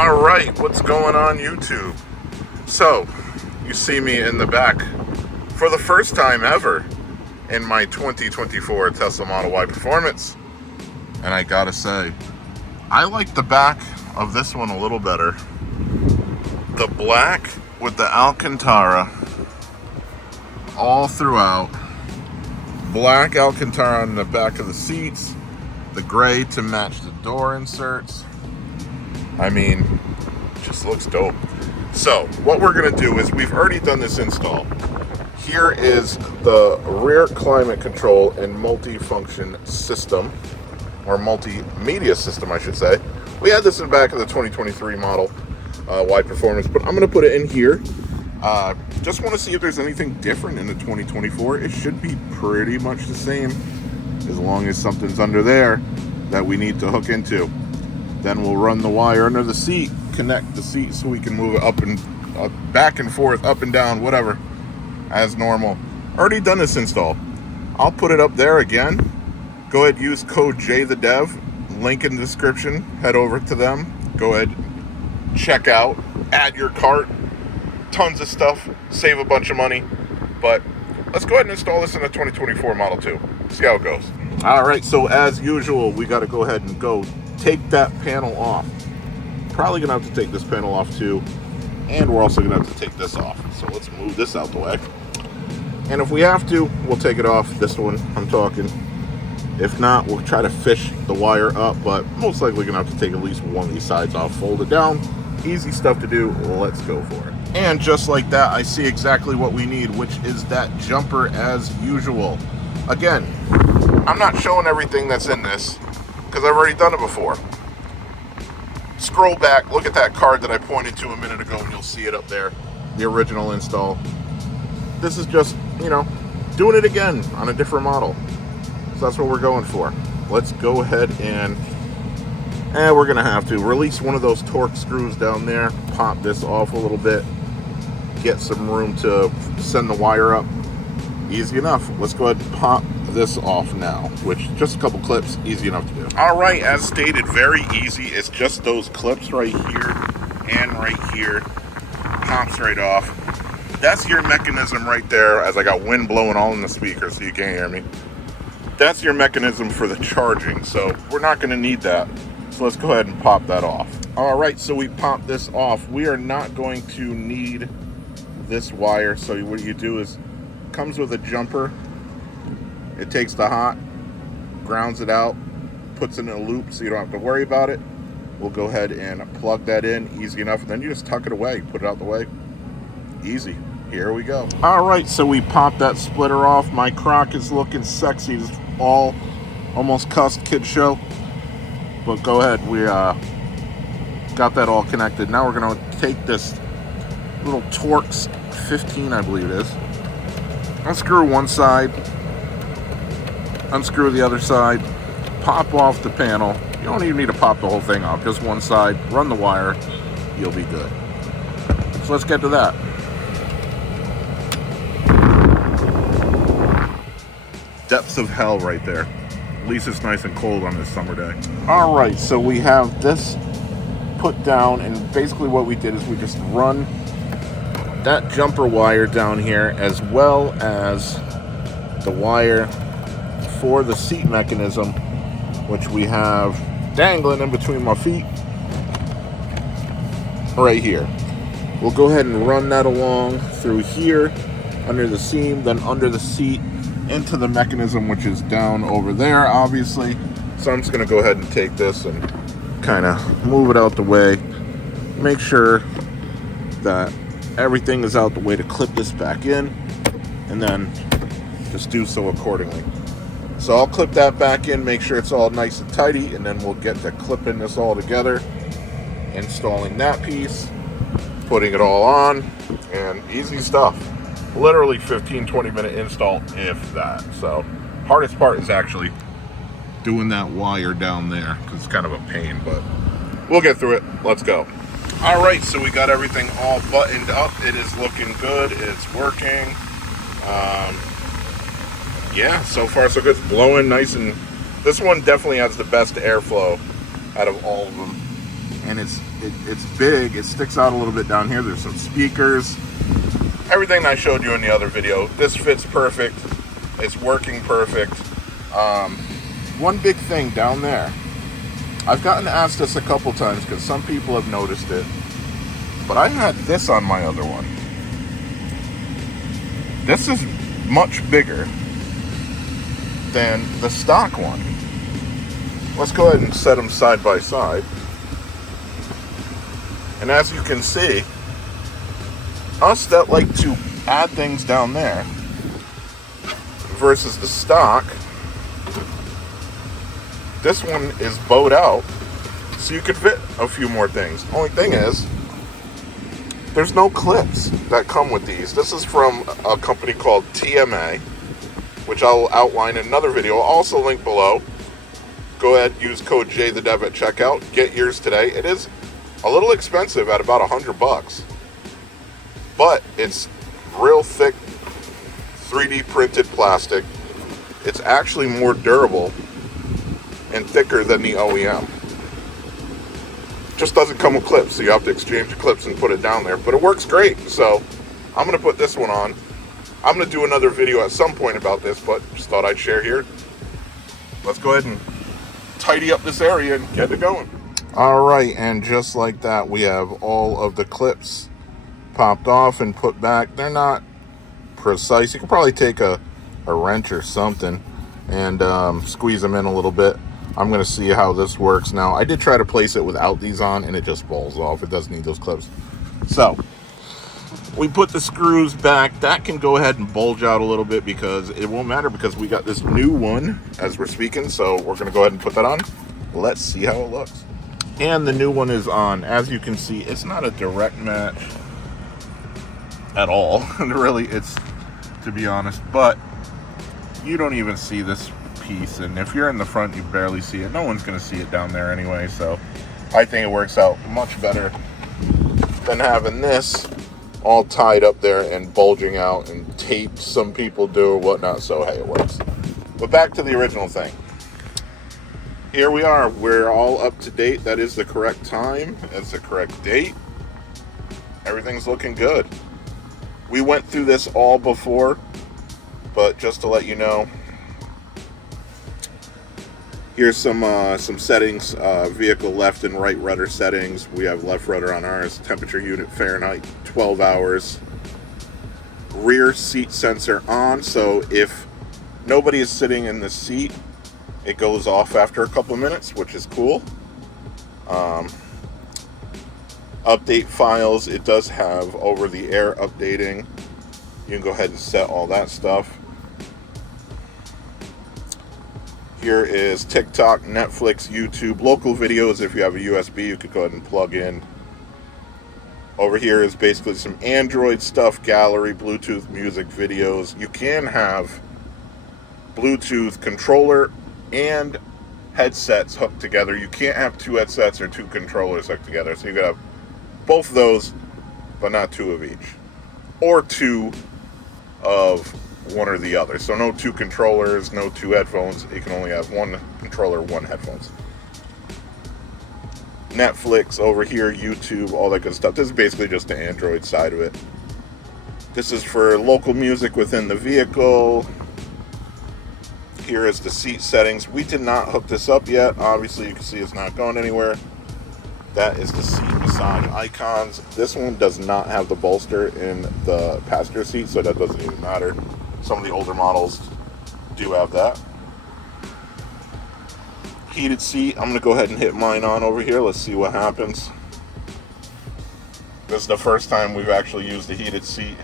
Alright, what's going on YouTube? So, you see me in the back for the first time ever in my 2024 Tesla Model Y Performance. And I gotta say, I like the back of this one a little better. The black with the Alcantara all throughout. Black Alcantara on the back of the seats. The gray to match the door inserts. I mean, just looks dope. So what we're gonna do is, we've already done this install. Here is the rear climate control and multi-function system, or multimedia system I should say. We had this in the back of the 2023 Model Y Performance, but I'm gonna put it in here. Just want to see if there's anything different in the 2024. It should be pretty much the same, as long as something's under there that we need to hook into. Then we'll run the wire under the seat, connect the seat so we can move it up and back and forth, up and down, whatever, as normal. Already done this install. I'll put it up there again. Go ahead, use code JTheDev, link in the description. Head over to them. Go ahead, check out, add your cart. Tons of stuff, save a bunch of money. But let's go ahead and install this in the 2024 Model 2. See how it goes. All right, so as usual, we got to go ahead and go take that panel off. Probably gonna have to take this panel off too, and we're also gonna have to take this off. So let's move this out the way. And if we have to, we'll take it off. This one I'm talking. If not, we'll try to fish the wire up, but most likely gonna have to take at least one of these sides off, fold it down. Easy stuff to do. Let's go for it. And just like that, I see exactly what we need, which is that jumper as usual. Again, I'm not showing everything that's in this, because I've already done it before. Scroll back, look at that card that I pointed to a minute ago, and you'll see it up there, the original install. This is just, doing it again on a different model. So that's what we're going for. Let's go ahead and we're gonna have to release one of those torque screws down there, pop this off a little bit, get some room to send the wire up. Easy enough. Let's go ahead and pop this off now, which just a couple clips, easy enough to do. All right, as stated, very easy. It's just those clips right here and right here. Pops right off. That's your mechanism right there, as I got wind blowing all in the speaker so you can't hear me. That's your mechanism for the charging, so we're not gonna need that. So let's go ahead and pop that off. All right, so we popped this off. We are not going to need this wire, so what you do is, comes with a jumper. It takes the hot, grounds it out, puts it in a loop so you don't have to worry about it. We'll go ahead and plug that in, easy enough, and then you just tuck it away, put it out the way. Easy. Here we go. All right, so we popped that splitter off. My crock is looking sexy. It's all almost cussed kid show. But go ahead, we got that all connected. Now we're gonna take this little Torx 15, I believe it is. Unscrew one side, unscrew the other side, pop off the panel. You don't even need to pop the whole thing off, just one side, run the wire, you'll be good. So let's get to that. Depths of hell right there. At least it's nice and cold on this summer day. All right, so we have this put down, and basically what we did is we just run that jumper wire down here, as well as the wire for the seat mechanism, which we have dangling in between my feet right here. We'll go ahead and run that along through here, under the seam, then under the seat, into the mechanism, which is down over there, obviously. So I'm just gonna go ahead and take this and kind of move it out the way. Make sure that everything is out the way to clip this back in, and then just do so accordingly. So I'll clip that back in, make sure it's all nice and tidy, and then we'll get to clipping this all together, installing that piece, putting it all on, and easy stuff. Literally 15-20 minute install, if that. So hardest part is actually doing that wire down there, because it's kind of a pain, but we'll get through it. Let's go. All right, so we got everything all buttoned up. It is looking good. It's working. Yeah, so far so good. It's blowing nice, and this one definitely has the best airflow out of all of them. and it's big. It sticks out a little bit down here. There's some speakers. Everything I showed you in the other video. This fits perfect. It's working perfect. One big thing down there, I've gotten asked this a couple times because some people have noticed it, but I had this on my other one. This is much bigger than the stock one. Let's go ahead and set them side by side. And as you can see, us that like to add things down there versus the stock, this one is bowed out, so you could fit a few more things. Only thing is, there's no clips that come with these. This is from a company called TMA, which I'll outline in another video. I'll also link below. Go ahead, use code JTheDev at checkout. Get yours today. It is a little expensive at about $100, but it's real thick 3D printed plastic. It's actually more durable and thicker than the OEM. Just doesn't come with clips, so you have to exchange the clips and put it down there, but it works great. So I'm going to put this one on. I'm going to do another video at some point about this, but just thought I'd share here. Let's go ahead and tidy up this area and get it going. All right, and just like that, we have all of the clips popped off and put back. They're not precise. You could probably take a wrench or something and squeeze them in a little bit. I'm going to see how this works now. I did try to place it without these on, and it just falls off. It doesn't need those clips. So we put the screws back. That can go ahead and bulge out a little bit because it won't matter because we got this new one as we're speaking. So we're going to go ahead and put that on. Let's see how it looks. And the new one is on. As you can see, it's not a direct match at all. Really, it's, to be honest, but you don't even see this piece, and if you're in the front, you barely see it. No one's going to see it down there anyway, so I think it works out much better than having this all tied up there and bulging out and taped. Some people do or whatnot, so hey, it works. But back to the original thing. Here we are. We're all up to date. That is the correct time. That's the correct date. Everything's looking good. We went through this all before, but just to let you know, here's some settings, vehicle left and right rudder settings. We have left rudder on ours, temperature unit Fahrenheit, 12 hours. Rear seat sensor on, so if nobody is sitting in the seat, it goes off after a couple of minutes, which is cool. Update files, it does have over-the-air updating. You can go ahead and set all that stuff. Here is TikTok, Netflix, YouTube, local videos. If you have a USB, you could go ahead and plug in. Over here is basically some Android stuff, gallery, Bluetooth, music, videos. You can have Bluetooth controller and headsets hooked together. You can't have two headsets or two controllers hooked together. So you could have both of those, but not two of each. Or two of one or the other. So no two controllers, no two headphones. You can only have one controller, one headphones. Netflix over here, YouTube, all that good stuff. This is basically just the Android side of it. This is for local music within the vehicle. Here is the seat settings. We did not hook this up yet. Obviously, you can see it's not going anywhere. That is the seat massage icons. This one does not have the bolster in the passenger seat, so that doesn't even matter. Some of the older models do have that. Heated seat. I'm going to go ahead and hit mine on over here. Let's see what happens. This is the first time we've actually used the heated seat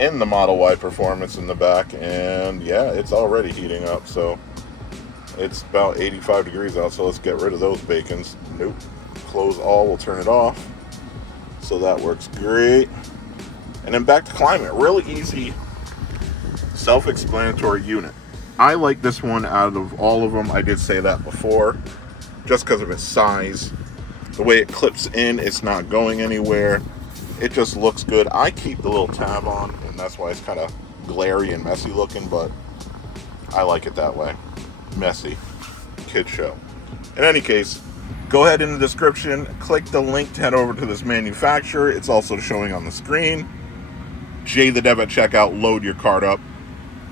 in the Model Y Performance in the back, and yeah, it's already heating up. So it's about 85 degrees out, so let's get rid of those bacons. Nope. Close all, we'll turn it off. So that works great. And then back to climate. Really easy, self-explanatory unit. I like this one out of all of them. I did say that before, just because of its size. The way it clips in, it's not going anywhere. It just looks good. I keep the little tab on, and that's why it's kind of glary and messy looking, but I like it that way. Messy. Kid show. In any case, Go ahead in the description, click the link to head over to this manufacturer. It's also showing on the screen. J the Dev at checkout, load your cart up.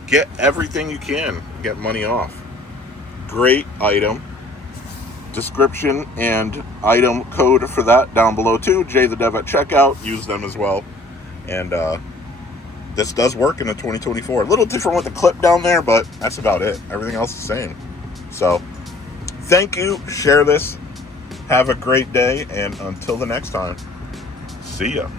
Get everything you can, get money off. Great item. Description and item code for that down below too. J the Dev at checkout, use them as well. And this does work in the 2024. A little different with the clip down there, but that's about it. Everything else is the same. So thank you, share this, have a great day, and until the next time, see ya.